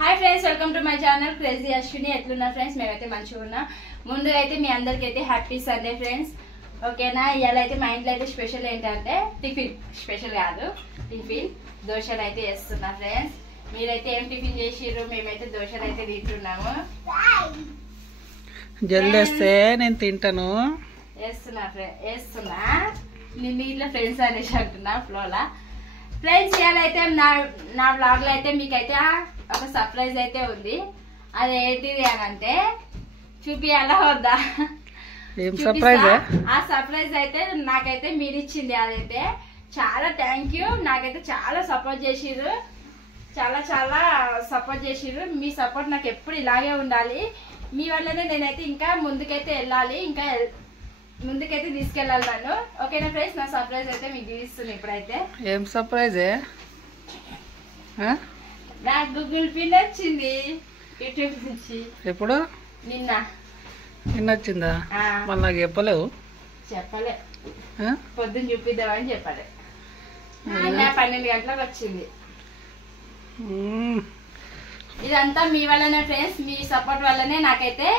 Hi friends, welcome to my channel crazy Ashwini. ఎట్లున్నారు friends? మేమైతే మంచిగా ఉన్నాం. ముందుగా అయితే మీ అందరికి అయితే హ్యాపీ సండే ఫ్రెండ్స్. ఓకేనా? ఇవాళ అయితే మా ఇంట్లో అయితే స్పెషల్ ఏంటంటే టిఫిన్. స్పెషల్ కాదు, టిఫిన్ దోశలు అయితే వేస్తున్నా ఫ్రెండ్స్. మీరైతే ఏం టిఫిన్ చేసిర్రు? మేమైతే దోశలు అయితే తింటున్నాము. జల్ది వేస్తే నేను తింటాను. వేస్తున్నా నిన్న ఇట్లా ఫ్రెండ్స్ అనేసి అంటున్నా ఫ్లోలా. ఫ్రెండ్స్ ఇవాళ అయితే నా బ్లాగ్ లో అయితే మీకైతే ఒక సర్ప్రైజ్ అయితే ఉంది. అది ఏంటిది అని అంటే చూపియాలా వద్దా? ఆ సర్ప్రైజ్ అయితే నాకైతే మీరు ఇచ్చింది. అదైతే చాలా థ్యాంక్ యూ. నాకైతే చాలా సపోర్ట్ చేసిర్రు, చాలా చాలా సపోర్ట్ చేసిర్రు. మీ సపోర్ట్ నాకు ఎప్పుడు ఇలాగే ఉండాలి. మీ వల్లనే నేనైతే ఇంకా ముందుకైతే వెళ్ళాలి, ఇంకా ముందుకైతే తీసుకెళ్ళాలి నన్ను. ఓకేనా ఫ్రెండ్స్? నా సర్ప్రైజ్ అయితే మీకు చూపిస్తున్నా ఇప్పుడైతే. ఏం సర్ప్రైజ్? నాకు గూగుల్ పిన్ వచ్చింది యూట్యూబ్ నుంచి. ఎప్పుడు? నిన్న వచ్చిందా? మళ్ళీ నాకు చెప్పలేవు. చెప్పలే, పొద్దున్న చూపిద్దామని చెప్పలే. నిన్న 12 గంటలకు వచ్చింది. ఇదంతా మీ వల్లనే ఫ్రెండ్స్. మీ సపోర్ట్ వల్లనే నాకైతే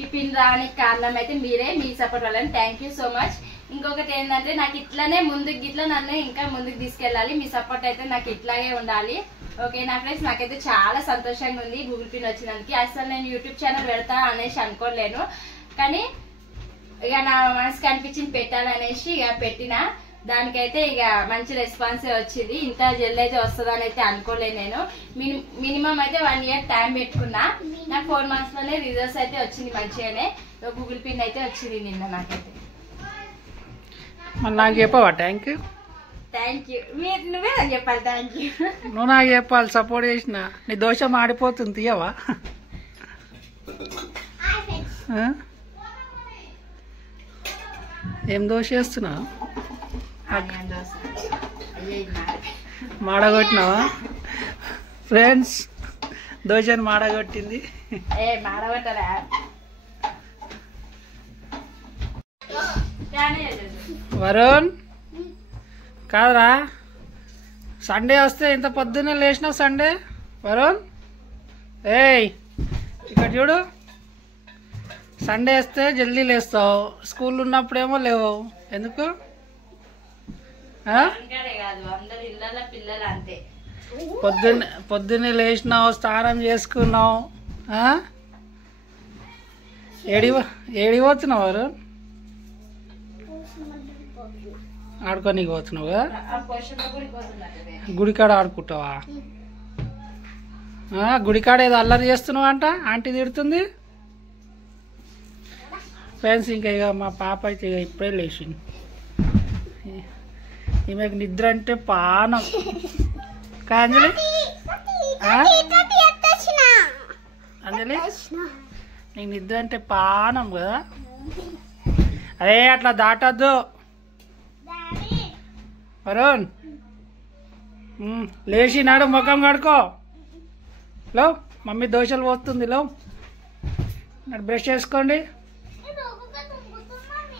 ఈ పిన్ రావడానికి కారణం అయితే మీరే. మీ సపోర్ట్ వల్లనే థ్యాంక్ యూ సో మచ్. ఇంకొకటి ఏంటంటే నాకు ఇట్లానే ముందుకు గిట్లా నన్ను ఇంకా ముందుకు తీసుకెళ్ళాలి. మీ సపోర్ట్ అయితే నాకు ఇట్లాగే ఉండాలి. ఓకేనా ఫ్రెండ్స్? నాకైతే చాలా సంతోషంగా ఉంది గూగుల్ పిన్ వచ్చినందుకు. అసలు నేను యూట్యూబ్ ఛానల్ పెడతా అనేసి అనుకోలేను, కానీ ఇక నా మనసుకి అనిపించింది పెట్టాలనేసి ఇక పెట్టిన. దానికైతే ఇక మంచి రెస్పాన్స్ వచ్చింది. ఇంత జల్ది అయితే వస్తుందని అయితే అనుకోలేదు నేను. మినిమం అయితే 1 ఇయర్ టైం పెట్టుకున్నా. నాకు 4 మంత్స్ లోనే రిజల్ట్స్ అయితే వచ్చింది మంచిగానే. గూగుల్ పిన్ అయితే వచ్చింది నిన్న నాకైతే. నాకు చెప్పవా? Thank you. Thank you. నువ్వే నాకు చెప్పాలి థ్యాంక్ యూ. నువ్వు నాకు చెప్పాలి, సపోర్ట్ చేసిన. నీ దోశ మాడిపోతుంది, తీయవా? ఏం దోశ వేస్తున్నావు? మాడగొట్టినావా? ఫ్రెండ్స్, దోశని మాడగొట్టింది. మాడగొట్టరా? వరుణ్ కాదురా, సండే వస్తే ఇంత పొద్దున్నే లేచినావు సండే? వరుణ్ ఏయ్ ఇక్కడ చూడు, సండే వస్తే జల్దీ లేస్తావు, స్కూల్ ఉన్నప్పుడేమో లేవు. ఎందుకు? పొద్దున్నే లేచినావు, స్నానం చేసుకున్నావు. ఏడిపోతున్నావు వరుణ్? ఆడుకోనీకి పోతున్నావుగా? గుడికాడ ఆడుకుంటావా? గుడికాడ ఏదో అల్లరి చేస్తున్నావు అంట, ఆంటీ తిడుతుంది. ఫ్రెండ్స్, ఇంకా ఇక మా పాప అయితే ఇక ఇప్పుడే లేచింది. ఈమెకు నిద్ర అంటే పానం. అంజలి, అంజలి నీకు నిద్ర అంటే పానం కదా? అరే అట్లా దాటద్దు వరుణ్. లేచి నాడు ముఖం కడుకో. లో మమ్మీ దోశలు పోస్తుంది. లో నాడు బ్రష్ చేసుకోండి.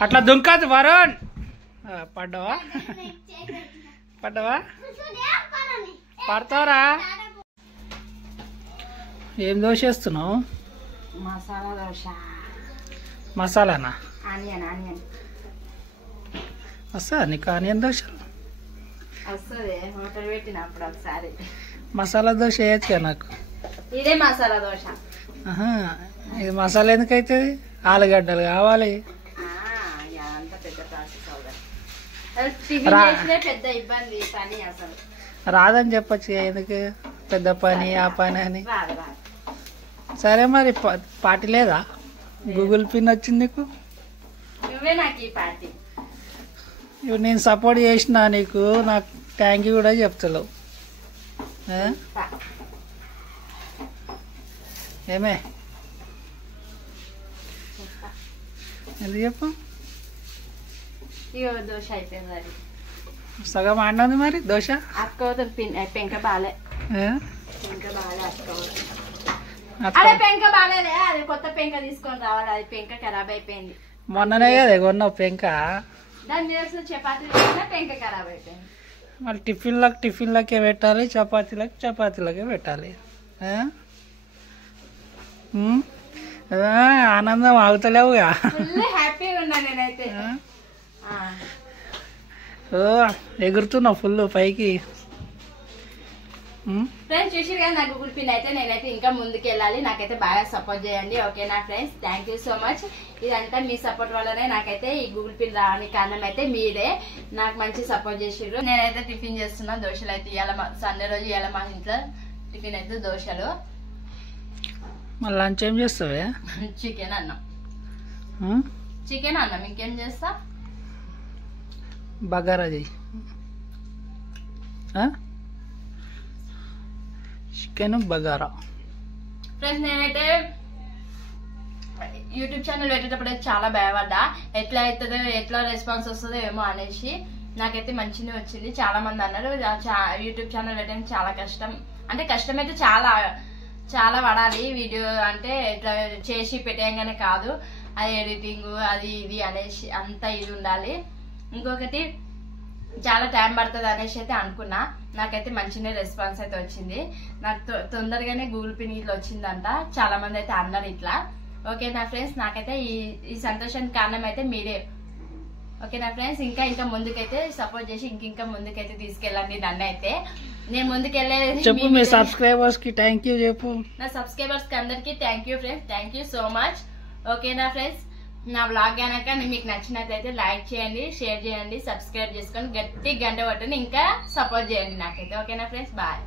అట్లా దుంకదు వరుణ్. పడ్డావా? పడతావరా? ఏం దోశ వేస్తున్నావు? మసాలా దోశ. మసాలానా? ఆనియన్. వస్తుందా నీకు ఆనియన్ దోశలు? వస్తుంది, హోటల్ పెట్టినప్పుడు ఒకసారి. మసాలా దోశ వేయచ్చుగా నాకు. ఇదే మసాలా దోశ. ఇది మసాలా ఎందుకు అవుతుంది? ఆలుగడ్డలు కావాలి. పెద్ద ఇబ్బంది పని అసలు. రాదని చెప్పచ్చు, ఎందుకు పెద్ద పని ఆ పని అని. సరే మరి పార్టీ లేదా? గూగుల్ పిన్ వచ్చింది నీకు. నువ్వే నాకు ఈ పార్టీ. ఇప్పుడు నేను సపోర్ట్ చేసిన నీకు, నాకు థ్యాంక్ యూ కూడా చెప్తలేవు. ఏమే ఎందుకు చెప్పు? దోశ అయిపోయింది. అది సగం ఆడినది మరి దోశ. అక్కవద్దు, పెంక బాలే. పెంక బాలే అక్కవద్దు. అదే పెంక బాలేదే, అది కొత్త పెంక తీసుకొని రావాలి. అది పెంక ఖరాబ్ అయిపోయింది. మొన్ననే కదా కొన్నావు పెంక. దాని మీద చపాతీలు పెంక ఖరాబ్ అయిపోయింది. మరి టిఫిన్లకే పెట్టాలి, చపాతీలకే పెట్టాలి. ఆ? ఆనందం ఆగుతలేవుగా. ఫుల్ హ్యాపీగా ఉన్నా నేనైతే. ఓ ఎగురుతున్నావు ఫుల్ పైకి. ఫ్రెండ్స్ చూసి కానీ నా గూగుల్ పిన్ అయితే నేనైతే ఇంకా ముందుకు వెళ్ళాలి. నాకైతే బాగా సపోర్ట్ చేయండి. ఓకేనా friends, thank you so much. ఇదంతా మీ సపోర్ట్ వల్లనే నాకైతే ఈ గూగుల్ పిన్ రావడానికి కారణం అయితే మీరే. నాకు మంచి సపోర్ట్ చేసిర్రు. నేనైతే టిఫిన్ చేస్తున్నా. దోశలు అయితే ఇవాళ సండే రోజు ఇవాళ మా ఇంట్లో టిఫిన్ అయితే దోశలు. మళ్ళీ లంచ్ ఏం చేస్తావే? చికెన్ అన్నం. చికెన్ అన్నం ఇంకేం చేస్తా? బగారా చెయ్యి. చికెన్ బగారా. ఫ్రెండ్స్ నేనైతే యూట్యూబ్ ఛానల్ పెట్టేటప్పుడు అయితే చాలా భయపడ్డా, ఎట్లా అవుతుందో ఎట్లా రెస్పాన్స్ వస్తుందో ఏమో అనేసి. నాకైతే మంచిగా వచ్చింది. చాలా మంది అన్నారు యూట్యూబ్ ఛానల్ పెట్టడానికి చాలా కష్టం, అంటే కష్టం అయితే చాలా చాలా పడాలి. వీడియో అంటే ఇట్లా చేసి పెట్టేయంగానే కాదు, అది ఎడిటింగ్ అది ఇది అనేసి అంతా ఇది ఉండాలి. ఇంకొకటి చాలా టైం పడుతుంది అనేసి అయితే అనుకున్నా. నాకైతే మంచిగా రెస్పాన్స్ అయితే వచ్చింది. నాకు తొందరగానే గూగుల్ పిన్ ఇట్లా వచ్చిందంట. చాలా మంది అయితే అన్నారు ఇట్లా. ఓకేనా ఫ్రెండ్స్, నాకైతే ఈ సంతోషానికి కారణం అయితే మీరే. ఓకేనా ఫ్రెండ్స్, ఇంకా ముందుకైతే సపోర్ట్ చేసి ఇంకా ముందుకైతే తీసుకెళ్ళండి నన్ను అయితే. నేను ముందుకెళ్ళేది చెప్పు. మీ సబ్స్క్రైబర్స్ కి థ్యాంక్ యూ చెప్పు. నా సబ్స్క్రైబర్స్ కి అందరికి thank you friends, thank you so much. ఓకేనా ఫ్రెండ్స్, నా వ్లాగ్ కనుక మీకు నచ్చినట్లయితే లైక్ చేయండి, షేర్ చేయండి, సబ్స్క్రైబ్ చేసుకొని గట్టి గంట పట్టుని ఇంకా సపోర్ట్ చేయండి నాకైతే. ఓకేనా ఫ్రెండ్స్, బాయ్.